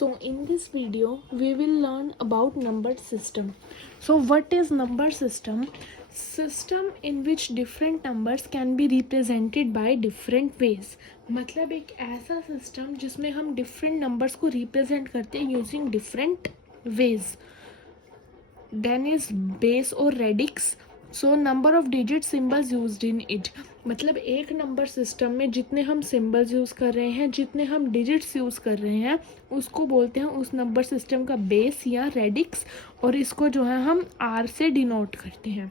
So in this video we will learn about number system. So what is number system? System in which different numbers can be represented by different ways. मतलब एक ऐसा system जिसमें हम different numbers को represent करते हैं using different ways. Then is base और radix. So number of digit symbols used in it, मतलब एक नंबर सिस्टम में जितने हम सिम्बल्स यूज़ कर रहे हैं, जितने हम डिजिट्स यूज़ कर रहे हैं, उसको बोलते हैं उस नंबर सिस्टम का बेस या रेडिक्स, और इसको जो है हम आर से डिनोट करते हैं.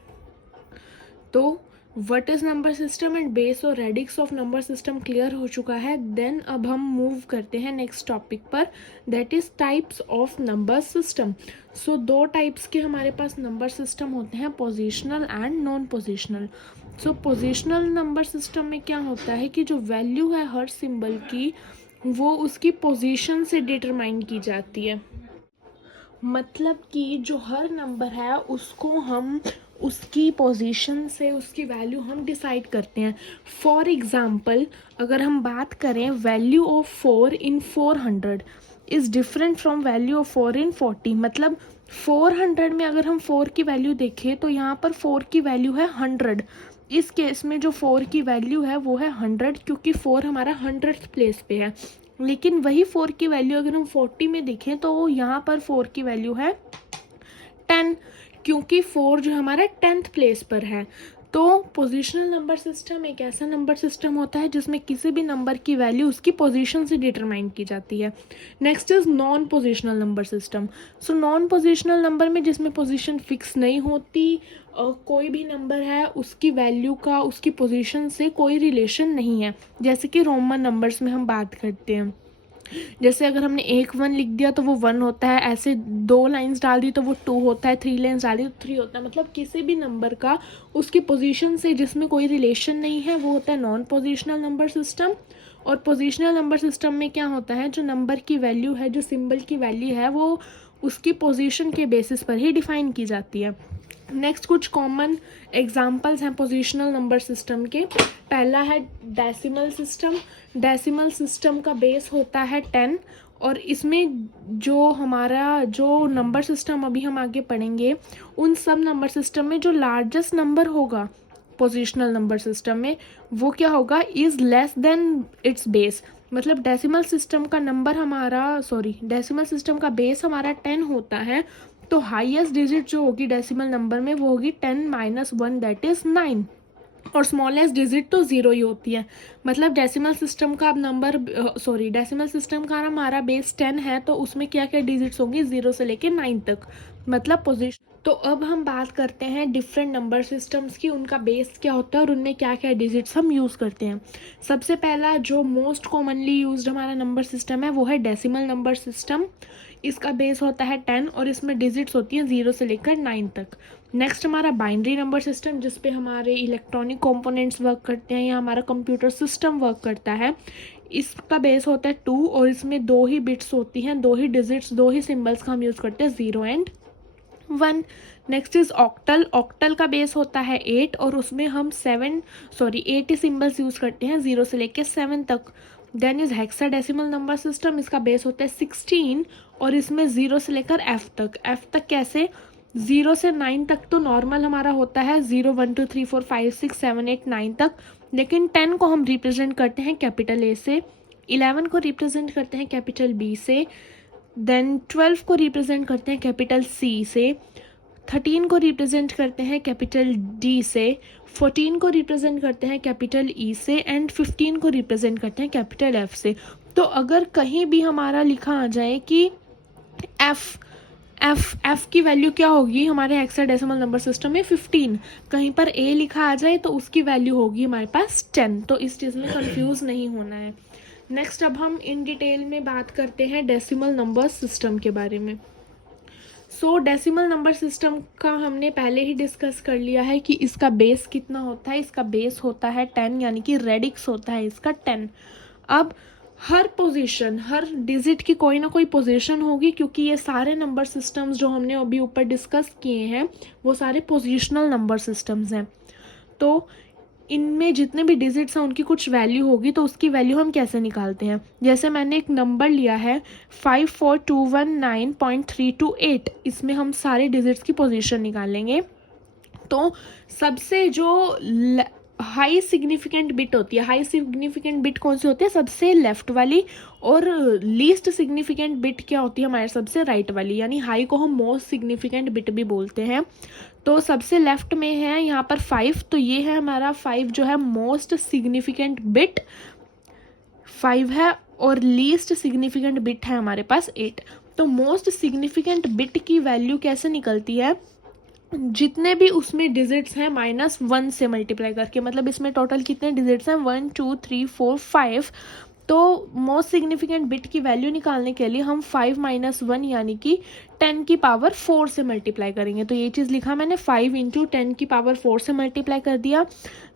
तो what is number system and base और radix of number system clear हो चुका है. देन अब हम मूव करते हैं नेक्स्ट टॉपिक पर, that is types of number system. So दो टाइप्स के हमारे पास नंबर सिस्टम होते हैं, positional and non positional. So positional number system में क्या होता है कि जो वैल्यू है हर सिंबल की वो उसकी पोजीशन से डिटरमाइन की जाती है. मतलब कि जो हर नंबर है उसको हम उसकी पोजीशन से उसकी वैल्यू हम डिसाइड करते हैं. फॉर एग्ज़ाम्पल अगर हम बात करें, value of 4 in 400 is different from value of 4 इन 40. मतलब 400 में अगर हम 4 की वैल्यू देखें तो यहाँ पर 4 की वैल्यू है 100. इस केस में जो 4 की वैल्यू है वो है 100, क्योंकि 4 हमारा 100th प्लेस पे है. लेकिन वही 4 की वैल्यू अगर हम 40 में देखें तो यहाँ पर 4 की वैल्यू है 10, क्योंकि 4 जो हमारा 10th प्लेस पर है. तो पोजिशनल नंबर सिस्टम एक ऐसा नंबर सिस्टम होता है जिसमें किसी भी नंबर की वैल्यू उसकी पोजीशन से डिटरमाइन की जाती है. Next is non positional number system. So non positional number में जिसमें पोजीशन फिक्स नहीं होती, कोई भी नंबर है उसकी वैल्यू का उसकी पोजीशन से कोई रिलेशन नहीं है. जैसे कि रोमन नंबर्स में हम बात करते हैं, जैसे अगर हमने 1 लिख दिया तो वो 1 होता है, ऐसे 2 लाइंस डाल दी तो वो 2 होता है, 3 लाइंस डाल दी तो 3 होता है. मतलब किसी भी नंबर का उसकी पोजीशन से जिसमें कोई रिलेशन नहीं है वो होता है नॉन पोजिशनल नंबर सिस्टम. और पोजिशनल नंबर सिस्टम में क्या होता है, जो नंबर की वैल्यू है, जो सिंबल की वैल्यू है, वो उसकी पोजीशन के बेसिस पर ही डिफाइन की जाती है. नेक्स्ट कुछ कॉमन एग्जाम्पल्स हैं पोजिशनल नंबर सिस्टम के. पहला है डेसिमल सिस्टम. डेसिमल सिस्टम का बेस होता है 10, और इसमें जो नंबर सिस्टम अभी हम आगे पढ़ेंगे उन सब नंबर सिस्टम में जो लार्जेस्ट नंबर होगा पोजिशनल नंबर सिस्टम में वो क्या होगा, is less than it's base. मतलब डेसिमल सिस्टम का बेस हमारा 10 होता है, तो हाईएस्ट डिजिट जो होगी डेसिमल नंबर में वो होगी 10 - 1 दैट इज़ 9, और स्मॉलेस्ट डिजिट तो 0 ही होती है. मतलब डेसिमल सिस्टम का हमारा बेस 10 है, तो उसमें क्या क्या डिजिट्स होंगी 0 से लेके 9 तक, मतलब पोजीशन. तो अब हम बात करते हैं डिफरेंट नंबर सिस्टम्स की, उनका बेस क्या होता है और उनमें क्या क्या डिजिट्स हम यूज़ करते हैं. सबसे पहला जो मोस्ट कॉमनली यूज्ड हमारा नंबर सिस्टम है वो है डेसिमल नंबर सिस्टम. इसका बेस होता है 10 और इसमें डिजिट्स होती हैं 0 से लेकर 9 तक. नेक्स्ट हमारा बाइनरी नंबर सिस्टम, जिस पे हमारे इलेक्ट्रॉनिक कंपोनेंट्स वर्क करते हैं या हमारा कंप्यूटर सिस्टम वर्क करता है. इसका बेस होता है 2 और इसमें 2 ही बिट्स होती हैं, 2 ही डिजिट्स, 2 ही सिम्बल्स का हम यूज़ करते हैं, 0 and 1. Next is octal. Octal का बेस होता है 8 और उसमें हम 8 ही सिम्बल्स यूज़ करते हैं 0 से लेकर 7 तक. Then is hexadecimal number system. इसका बेस होता है 16 और इसमें 0 से लेकर f तक कैसे, 0 से 9 तक तो नॉर्मल हमारा होता है 0 1 2 3 4 5 6 7 8 9 तक. लेकिन 10 को हम रिप्रेजेंट करते हैं कैपिटल A से, 11 को रिप्रेजेंट करते हैं कैपिटल B से, देन 12 को रिप्रेजेंट करते हैं कैपिटल C से, 13 को रिप्रेजेंट करते हैं कैपिटल D से, 14 को रिप्रेजेंट करते हैं कैपिटल E से, एंड 15 को रिप्रेजेंट करते हैं कैपिटल F से. तो अगर कहीं भी हमारा लिखा आ जाए कि F की वैल्यू क्या होगी हमारे हेक्साडेसिमल नंबर सिस्टम में 15, कहीं पर A लिखा आ जाए तो उसकी वैल्यू होगी हमारे पास 10. तो इस चीज़ में कंफ्यूज नहीं होना है. नेक्स्ट अब हम इन डिटेल में बात करते हैं डेसिमल नंबर सिस्टम के बारे में. सो डेसिमल नंबर सिस्टम का हमने पहले ही डिस्कस कर लिया है कि इसका बेस कितना होता है. इसका बेस होता है 10, यानी कि रेडिक्स होता है इसका 10. अब हर डिजिट की कोई ना कोई पोजीशन होगी, क्योंकि ये सारे नंबर सिस्टम्स जो हमने अभी ऊपर डिस्कस किए हैं वो सारे पोजिशनल नंबर सिस्टम्स हैं. तो इनमें जितने भी डिजिट्स हैं उनकी कुछ वैल्यू होगी, तो उसकी वैल्यू हम कैसे निकालते हैं। जैसे मैंने एक नंबर लिया है 54219.328, इसमें हम सारे डिजिट्स की पोजीशन निकालेंगे। तो सबसे जो हाई सिग्निफिकेंट बिट होती है, हाई सिग्निफिकेंट बिट कौन सी होती है, सबसे लेफ्ट वाली, और लीस्ट सिग्निफिकेंट बिट क्या होती है हमारे सबसे राइट वाली, यानी हाई को हम मोस्ट सिग्निफिकेंट बिट भी बोलते हैं। तो सबसे लेफ्ट में है यहाँ पर 5, तो ये है हमारा 5 जो है मोस्ट सिग्निफिकेंट बिट 5 है, और लीस्ट सिग्निफिकेंट बिट है हमारे पास 8। तो मोस्ट सिग्निफिकेंट बिट की वैल्यू कैसे निकलती है, जितने भी उसमें डिजिट्स हैं -1 से मल्टीप्लाई करके, मतलब इसमें टोटल कितने डिजिट्स हैं 1 2 3 4 5। तो मोस्ट सिग्निफिकेंट बिट की वैल्यू निकालने के लिए हम 5 - 1 यानी कि 10 की पावर 4 से मल्टीप्लाई करेंगे। तो ये चीज़ लिखा मैंने, 5 × 10 की पावर 4 से मल्टीप्लाई कर दिया,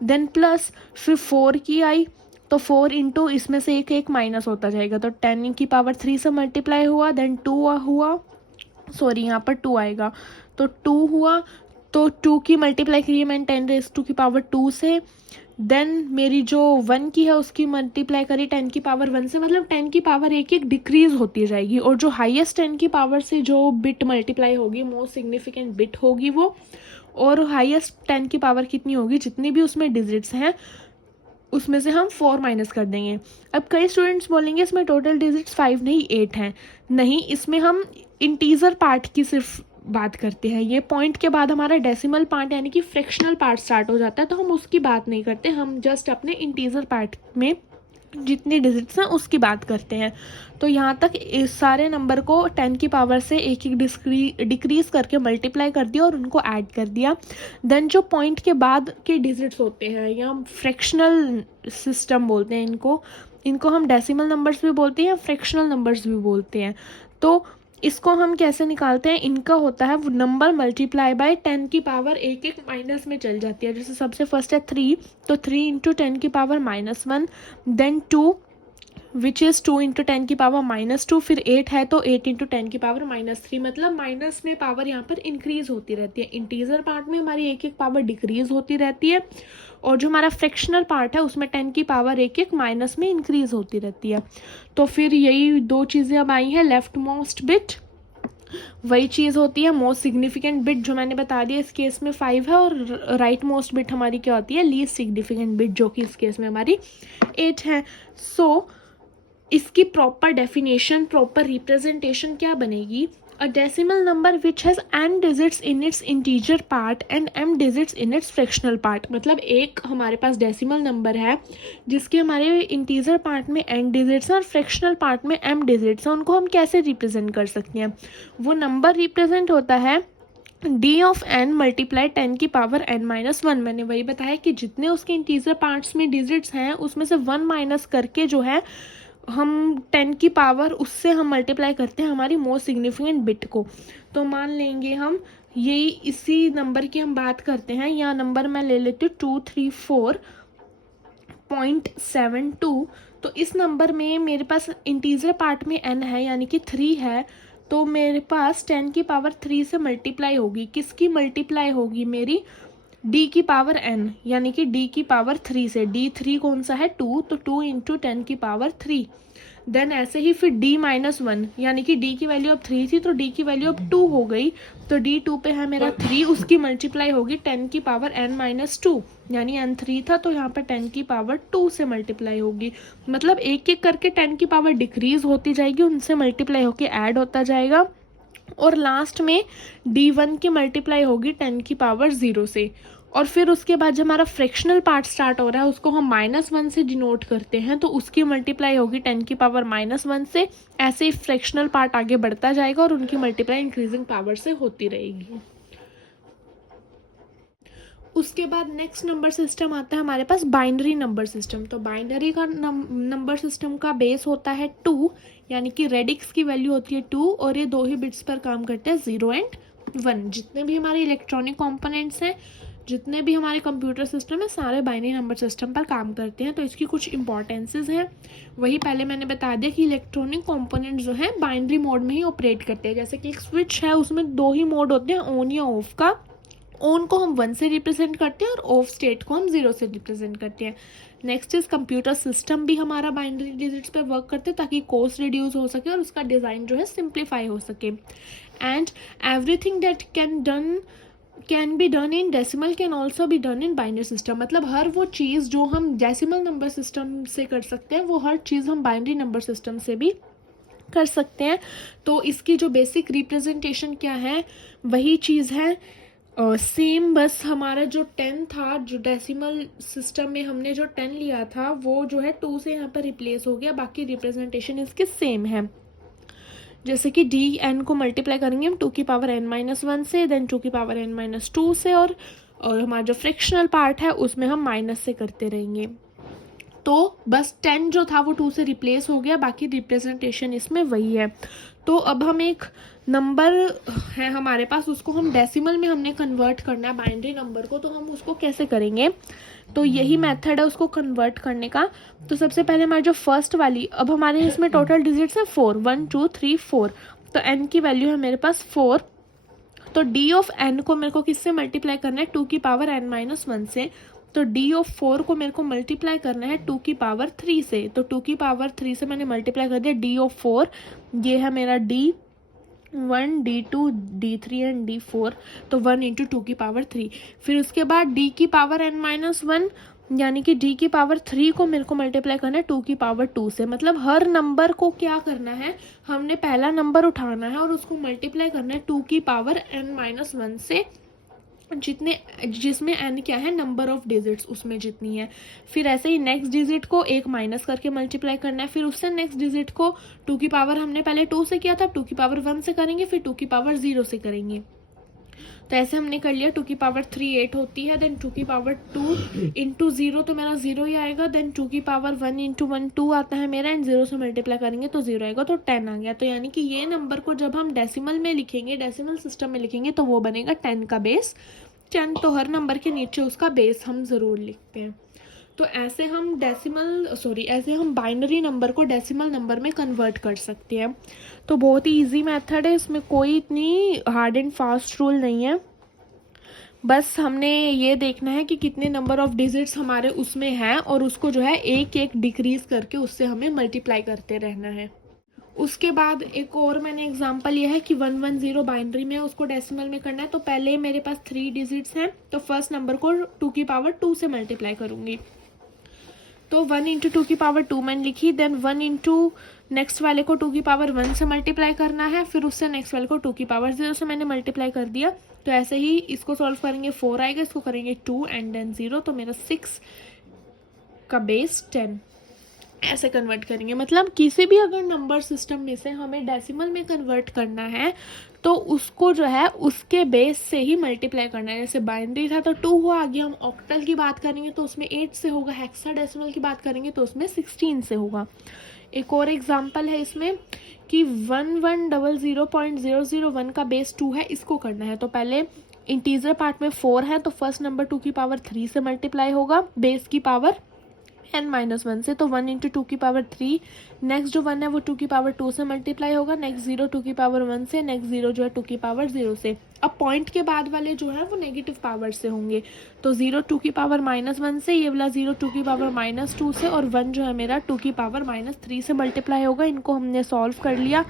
देन प्लस फिर 4 की आई, तो 4 इंटू इसमें से एक एक माइनस होता जाएगा, तो 10 की पावर 3 से मल्टीप्लाई हुआ, देन 2 हुआ, सॉरी यहाँ पर 2 आएगा, तो 2 हुआ, तो 2 की मल्टीप्लाई करिए मैंने 10 की पावर 2 से, देन मेरी जो 1 की है उसकी मल्टीप्लाई करी 10 की पावर 1 से, मतलब 10 की पावर एक एक डिक्रीज होती जाएगी, और जो हाईएस्ट 10 की पावर से जो बिट मल्टीप्लाई होगी, मोस्ट सिग्निफिकेंट बिट होगी वो, और हाईएस्ट 10 की पावर कितनी होगी, जितनी भी उसमें डिजिट्स हैं उसमें से हम 4 माइनस कर देंगे। अब कई स्टूडेंट्स बोलेंगे इसमें टोटल डिजिट्स 5 नहीं 8 हैं, नहीं, इसमें हम इंटीजर पार्ट की सिर्फ बात करते हैं। ये पॉइंट के बाद हमारा डेसिमल पार्ट यानी कि फ्रैक्शनल पार्ट स्टार्ट हो जाता है, तो हम उसकी बात नहीं करते, हम जस्ट अपने इंटीजर पार्ट में जितनी डिजिट्स हैं उसकी बात करते हैं। तो यहाँ तक इस सारे नंबर को 10 की पावर से एक एक डिक्रीज करके मल्टीप्लाई कर दिया और उनको ऐड कर दिया। देन जो पॉइंट के बाद के डिजिट्स होते हैं या फ्रैक्शनल सिस्टम बोलते हैं इनको हम डेसिमल नंबर्स भी बोलते हैं, फ्रैक्शनल नंबर्स भी बोलते हैं। तो इसको हम कैसे निकालते हैं, इनका होता है नंबर मल्टीप्लाई बाय 10 की पावर एक एक माइनस में चल जाती है। जैसे सबसे फर्स्ट है 3, तो 3 × 10 की पावर -1, देन 2 विच इज़ 2 × 10 की पावर -2, फिर 8 है तो 8 × 10 की पावर -3, मतलब माइनस में पावर यहाँ पर इंक्रीज होती रहती है। इंटीजर पार्ट में हमारी एक एक पावर डिक्रीज होती रहती है, और जो हमारा फ्रैक्शनल पार्ट है उसमें 10 की पावर एक एक माइनस में इंक्रीज होती रहती है। तो फिर यही दो चीज़ें अब आई हैं, लेफ्ट मोस्ट बिट वही चीज़ होती है, मोस्ट सिग्निफिकेंट बिट जो मैंने बता दिया इस केस में 5 है, और राइट मोस्ट बिट हमारी क्या होती है, लीस्ट सिग्निफिकेंट बिट, जो कि इस केस में हमारी 8 है। सो इसकी प्रॉपर डेफिनेशन, प्रॉपर रिप्रेजेंटेशन क्या बनेगी, a decimal number which has n digits in its integer part and m digits in its fractional part. मतलब एक हमारे पास डेसिमल नंबर है जिसके हमारे इंटीजर पार्ट में n डिजिट्स हैं और फ्रैक्शनल पार्ट में m डिजिट्स हैं, उनको हम कैसे रिप्रेजेंट कर सकते हैं। वो नंबर रिप्रेजेंट होता है d ऑफ n मल्टीप्लाई 10 की पावर n-1। मैंने वही बताया कि जितने उसके इंटीजर पार्ट्स में डिजिट्स हैं उसमें से 1 माइनस करके जो है हम 10 की पावर उससे हम मल्टीप्लाई करते हैं हमारी मोस्ट सिग्निफिकेंट बिट को। तो मान लेंगे हम यही इसी नंबर की हम बात करते हैं, या नंबर मैं ले लेती हूँ 234.72। तो इस नंबर में मेरे पास इंटीजर पार्ट में n है यानी कि 3 है, तो मेरे पास 10 की पावर 3 से मल्टीप्लाई होगी, किसकी मल्टीप्लाई होगी, मेरी d की पावर n यानी कि d की पावर 3 से। d3 कौन सा है 2, तो 2 × 10 की पावर 3। देन ऐसे ही फिर d-1 यानी कि d की वैल्यू अब 3 थी तो d की वैल्यू अब 2 हो गई, तो d2 पे है मेरा 3, उसकी मल्टीप्लाई होगी 10 की पावर n-2 यानी n3 था तो यहाँ पर 10 की पावर 2 से मल्टीप्लाई होगी। मतलब एक एक करके 10 की पावर डिक्रीज होती जाएगी, उनसे मल्टीप्लाई होके ऐड होता जाएगा, और लास्ट में d1 की मल्टीप्लाई होगी 10 की पावर 0 से। और फिर उसके बाद जब हमारा फ्रैक्शनल पार्ट स्टार्ट हो रहा है उसको हम -1 से डिनोट करते हैं, तो उसकी मल्टीप्लाई होगी 10 की पावर -1 से। ऐसे ही फ्रैक्शनल पार्ट आगे बढ़ता जाएगा और उनकी मल्टीप्लाई इंक्रीजिंग पावर से होती रहेगी। उसके बाद नेक्स्ट नंबर सिस्टम आता है हमारे पास बाइनरी नंबर सिस्टम। तो बाइनरी का नंबर सिस्टम का बेस होता है 2, यानी कि रेडिक्स की वैल्यू होती है 2, और ये दो ही बिट्स पर काम करते हैं 0 और 1। जितने भी हमारे इलेक्ट्रॉनिक कंपोनेंट्स हैं, जितने भी हमारे कंप्यूटर सिस्टम है, सारे बाइनरी नंबर सिस्टम पर काम करते हैं। तो इसकी कुछ इंपॉर्टेंसेस हैं, वही पहले मैंने बता दिया कि इलेक्ट्रॉनिक कंपोनेंट्स जो है बाइनरी मोड में ही ऑपरेट करते हैं। जैसे कि एक स्विच है उसमें दो ही मोड होते हैं, ऑन या ऑफ का। ऑन को हम 1 से रिप्रेजेंट करते हैं और ऑफ स्टेट को हम 0 से रिप्रेजेंट करते हैं। नेक्स्ट इज कंप्यूटर सिस्टम भी हमारा बाइनरी डिजिट्स पे वर्क करते हैं ताकि कॉस्ट रिड्यूस हो सके और उसका डिज़ाइन जो है सिंप्लीफाई हो सके। And everything that can be done in decimal can also be done in binary system. मतलब हर वो चीज़ जो हम डेसिमल नंबर सिस्टम से कर सकते हैं वो हर चीज़ हम बाइनरी नंबर सिस्टम से भी कर सकते हैं। तो इसकी जो बेसिक रिप्रेजेंटेशन क्या है वही चीज़ है सेम, बस हमारा जो 10 था, जो डेसिमल सिस्टम में हमने जो 10 लिया था वो जो है 2 से यहाँ पर रिप्लेस हो गया, बाकी रिप्रेजेंटेशन इसकी सेम है। जैसे कि डी एन को मल्टीप्लाई करेंगे हम 2 की पावर n-1 से, देन 2 की पावर n-2 से, और हमारा जो फ्रैक्शनल पार्ट है उसमें हम माइनस से करते रहेंगे। तो बस 10 जो था वो 2 से रिप्लेस हो गया, बाकी रिप्रेजेंटेशन इसमें वही है। तो अब हम एक नंबर है हमारे पास, उसको हम डेसिमल में हमने कन्वर्ट करना है बाइनरी नंबर को, तो हम उसको कैसे करेंगे? तो यही मेथड है उसको कन्वर्ट करने का। तो सबसे पहले हमारी जो फर्स्ट वाली, अब हमारे इसमें टोटल डिजिट्स है 4, 1 2 3 4, तो n की वैल्यू है मेरे पास 4। तो d ऑफ n को मेरे को किससे मल्टीप्लाई करना है? 2 की पावर n-1 से। तो d ऑफ 4 को मेरे को मल्टीप्लाई करना है 2 की पावर 3 से। तो 2 की पावर 3 से मैंने मल्टीप्लाई कर दिया d ऑफ 4, ये है मेरा d1 d2 d3 and d4। तो 1 इंटू 2 की पावर 3। फिर उसके बाद d की पावर n-1 यानी कि d की पावर 3 को मेरे को मल्टीप्लाई करना है 2 की पावर 2 से। मतलब हर नंबर को क्या करना है, हमने पहला नंबर उठाना है और उसको मल्टीप्लाई करना है 2 की पावर n-1 से, जिसमें n क्या है, नंबर ऑफ डिजिट्स उसमें जितनी है। फिर ऐसे ही नेक्स्ट डिजिट को एक माइनस करके मल्टीप्लाई करना है, फिर उससे नेक्स्ट डिजिट को 2 की पावर हमने पहले 2 से किया था, 2 की पावर 1 से करेंगे, फिर 2 की पावर 0 से करेंगे। तो ऐसे हमने कर लिया। 2 की पावर 3 8 होती है, देन 2 की पावर 2 इंटू 0 तो मेरा 0 ही आएगा, देन 2 की पावर 1 इंटू 1 2 आता है मेरा, एंड 0 से मल्टीप्लाई करेंगे तो 0 आएगा, तो 10 आ गया। तो यानी कि ये नंबर को जब हम डेसिमल में लिखेंगे, डेसिमल सिस्टम में लिखेंगे, तो वो बनेगा 10 का बेस 10। तो हर नंबर के नीचे उसका बेस हम ज़रूर लिखते हैं। तो ऐसे हम बाइनरी नंबर को डेसिमल नंबर में कन्वर्ट कर सकते हैं। तो बहुत ही इजी मेथड है, इसमें कोई इतनी हार्ड एंड फास्ट रूल नहीं है। बस हमने ये देखना है कि कितने नंबर ऑफ डिजिट्स हमारे उसमें हैं और उसको जो है एक एक डिक्रीज करके उससे हमें मल्टीप्लाई करते रहना है। उसके बाद एक और मैंने एग्जांपल लिया है कि 110 बाइनरी में है, उसको डेसिमल में करना है। तो पहले मेरे पास 3 डिजिट्स हैं, तो फर्स्ट नंबर को 2 की पावर 2 से मल्टीप्लाई करूँगी। तो 1 इंटू 2 की पावर 2 मैंने लिखी, देन 1 इंटू नेक्स्ट वाले को 2 की पावर 1 से मल्टीप्लाई करना है, फिर उससे नेक्स्ट वाले को 2 की पावर 0 से मैंने मल्टीप्लाई कर दिया। तो ऐसे ही इसको सॉल्व करेंगे 4 आएगा, इसको करेंगे 2 एंड देन 0, तो मेरा 6 का बेस 10। ऐसे कन्वर्ट करेंगे। मतलब किसी भी अगर नंबर सिस्टम में से हमें डेसिमल में कन्वर्ट करना है तो उसको जो है उसके बेस से ही मल्टीप्लाई करना है। जैसे बाइनरी था तो 2 हुआ, आगे हम ऑक्टल की बात करेंगे तो उसमें 8 से होगा, हेक्साडेसिमल की बात करेंगे तो उसमें 16 से होगा। एक और एग्जांपल है इसमें कि 1100.001 का बेस 2 है, इसको करना है। तो पहले इंटीजर पार्ट में 4 है, तो फर्स्ट नंबर 2 की पावर 3 से मल्टीप्लाई होगा बेस की पावर n-1 से। तो 1 इंटू 2 की पावर 3, नेक्स्ट जो 1 है वो 2 की पावर 2 से मल्टीप्लाई होगा, नेक्स्ट 0 2 की पावर 1 से, नेक्स्ट 0 जो है 2 की पावर 0 से। अब पॉइंट के बाद वाले जो है वो नेगेटिव पावर से होंगे, तो 0 2 की पावर -1 से, ये वाला 0 2 की पावर -2 से, और 1 जो है मेरा 2 की पावर -3 से मल्टीप्लाई होगा। इनको हमने सॉल्व कर लिया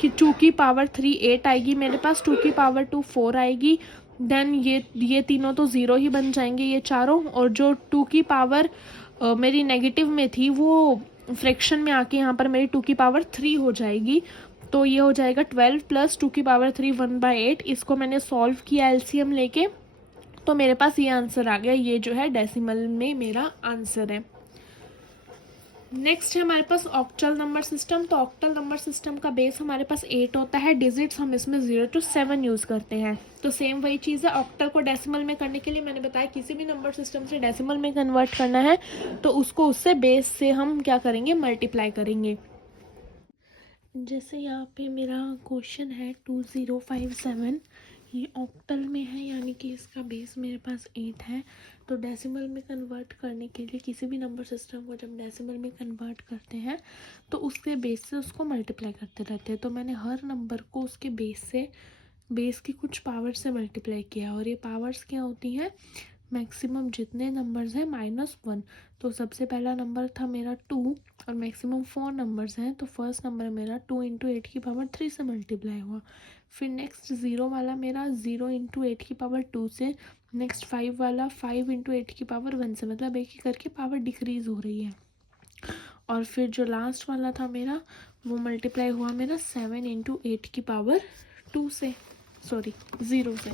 कि 2 की पावर 3 8 आएगी मेरे पास, 2 की पावर 2 4 आएगी, देन ये तीनों तो 0 ही बन जाएंगे ये चारों, और जो 2 की पावर मेरी नेगेटिव में थी वो फ्रैक्शन में आके यहाँ पर मेरी 2 की पावर 3 हो जाएगी। तो ये हो जाएगा 12 प्लस 2 की पावर 3 1/8। इसको मैंने सॉल्व किया एलसीएम लेके, तो मेरे पास ये आंसर आ गया। ये जो है डेसिमल में मेरा आंसर है। नेक्स्ट है हमारे पास ऑक्टल नंबर सिस्टम। तो ऑक्टल नंबर सिस्टम का बेस हमारे पास 8 होता है, डिजिट्स हम इसमें 0 to 7 यूज़ करते हैं। तो सेम वही चीज़ है, ऑक्टल को डेसिमल में करने के लिए मैंने बताया किसी भी नंबर सिस्टम से डेसिमल में कन्वर्ट करना है तो उसको उससे बेस से हम क्या करेंगे, मल्टीप्लाई करेंगे। जैसे यहाँ पे मेरा क्वेश्चन है 2057, ये ऑक्टल में है यानी कि इसका बेस मेरे पास 8 है। तो डेसिमल में कन्वर्ट करने के लिए किसी भी नंबर सिस्टम को जब डेसिमल में कन्वर्ट करते हैं तो उसके बेस से उसको मल्टीप्लाई करते रहते हैं। तो मैंने हर नंबर को उसके बेस से बेस की कुछ पावर से मल्टीप्लाई किया, और ये पावर्स क्या होती हैं, मैक्सिमम जितने नंबर्स हैं -1। तो सबसे पहला नंबर था मेरा 2 और मैक्सिमम 4 नंबर्स हैं, तो फर्स्ट नंबर मेरा 2 इंटू 8 की पावर 3 से मल्टीप्लाई हुआ। फिर नेक्स्ट 0 वाला मेरा 0 इंटू 8 की पावर 2 से, नेक्स्ट 5 वाला 5 इंटू 8 की पावर 1 से, मतलब एक ही करके पावर डिक्रीज हो रही है। और फिर जो लास्ट वाला था मेरा, वो मल्टीप्लाई हुआ मेरा 7 इंटू 8 की पावर 2 से, सॉरी 0 से,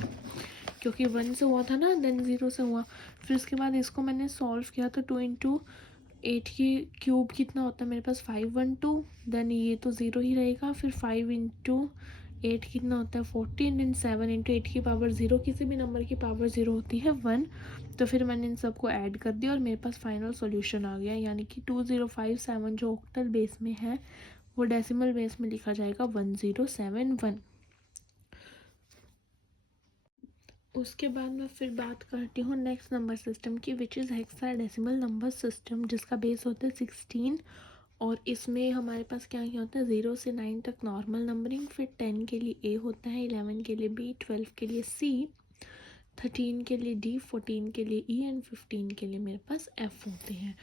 क्योंकि 1 से हुआ था ना, देन 0 से हुआ। फिर उसके बाद इसको मैंने सॉल्व किया तो 2 इंटू 8 की क्यूब कितना होता है मेरे पास 512, देन ये तो 0 ही रहेगा। फिर 5 इंटू 8 कितना होता है 14, एंड 7 इंटू 8 की पावर 0, किसी भी नंबर की पावर 0 होती है 1। तो फिर मैंने इन सबको ऐड कर दिया और मेरे पास फाइनल सॉल्यूशन आ गया, यानी कि 2057 जो ऑक्टल बेस में है वो डेसिमल बेस में लिखा जाएगा 1071। उसके बाद मैं फिर बात करती हूँ नेक्स्ट नंबर सिस्टम की, which is hexadecimal number system, जिसका बेस होता है 16। और इसमें हमारे पास क्या क्या होता है, 0 से 9 तक नॉर्मल नंबरिंग, फिर 10 के लिए ए होता है, 11 के लिए बी, 12 के लिए सी, 13 के लिए डी, 14 के लिए ई, एंड 15 के लिए मेरे पास एफ होते हैं।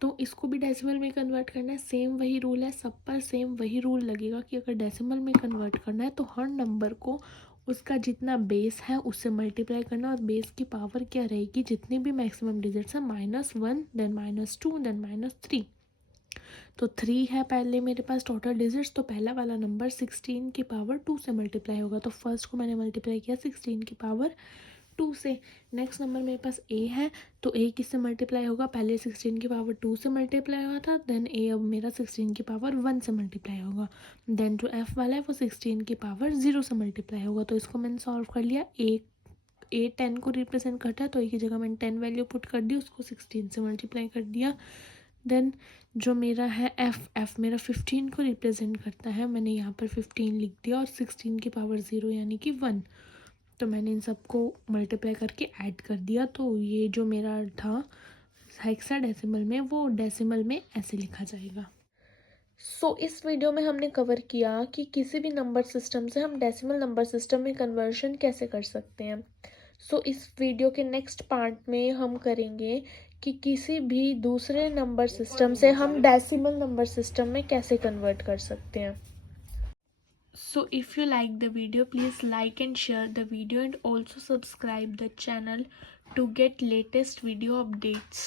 तो इसको भी डेसिमल में कन्वर्ट करना है, सेम वही रूल है, सब पर सेम वही रूल लगेगा कि अगर डेसिमल में कन्वर्ट करना है तो हर नंबर को उसका जितना बेस है उससे मल्टीप्लाई करना, और बेस की पावर क्या रहेगी, जितनी भी मैक्सिमम डिजिट्स हैं -1, देन -2, देन -3। तो 3 है पहले मेरे पास टोटल डिजिट्स, तो पहला वाला नंबर 16 की पावर 2 से मल्टीप्लाई होगा, तो फर्स्ट को मैंने मल्टीप्लाई किया 16 की पावर 2 से। नेक्स्ट नंबर मेरे पास ए है, तो ए किससे मल्टीप्लाई होगा, पहले 16 की पावर 2 से मल्टीप्लाई हुआ था, देन ए अब मेरा 16 की पावर 1 से मल्टीप्लाई होगा। देन जो एफ वाला है वो 16 की पावर 0 से मल्टीप्लाई होगा। तो इसको मैंने सॉल्व कर लिया, ए 10 को रिप्रेजेंट करता है तो ए की जगह मैंने 10 वैल्यू पुट कर दी, उसको 16 से मल्टीप्लाई कर दिया। देन जो मेरा है एफ मेरा 15 को रिप्रेजेंट करता है, मैंने यहाँ पर 15 लिख दिया, और 16 की पावर 0 यानी कि 1। तो मैंने इन सबको मल्टीप्लाई करके ऐड कर दिया, तो ये जो मेरा था हेक्साडेसिमल में, वो डेसिमल में ऐसे लिखा जाएगा। सो इस वीडियो में हमने कवर किया कि किसी भी नंबर सिस्टम से हम डेसिमल नंबर सिस्टम में कन्वर्शन कैसे कर सकते हैं। सो इस वीडियो के नेक्स्ट पार्ट में हम करेंगे कि किसी भी दूसरे नंबर सिस्टम से हम डेसिमल नंबर सिस्टम में कैसे कन्वर्ट कर सकते हैं। So if you like the video, please like and share the video, and also subscribe the channel to get latest video updates.